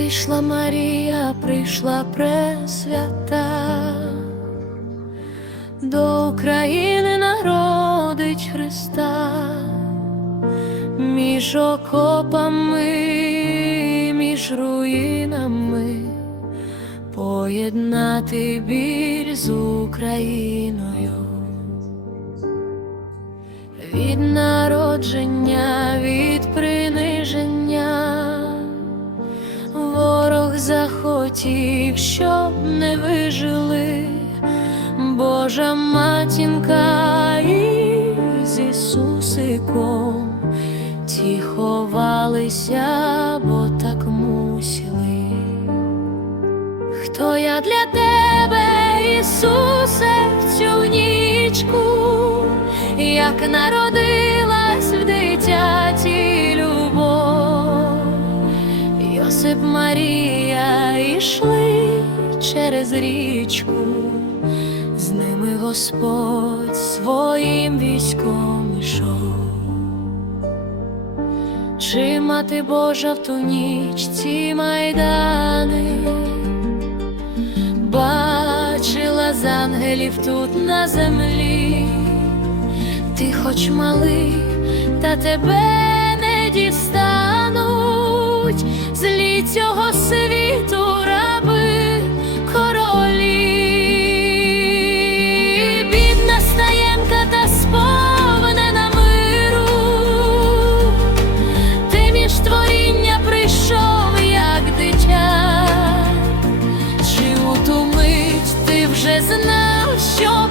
Прийшла Марія, прийшла пресвята, до України народить Христа, між окопами, між руїнами, поєднати біль з Україною. Від народження, захотів, щоб не вижили. Божа матінка із Ісусиком. Ті ховалися, бо так мусили. Хто я для тебе, Ісусе, в цю нічку, як народилась в дитяті через річку, з ними Господь своїм військом ішов. Чи мати Божа в ту ніч ці майдани, бачила з ангелів тут на землі, ти хоч малий, та тебе не дістануть що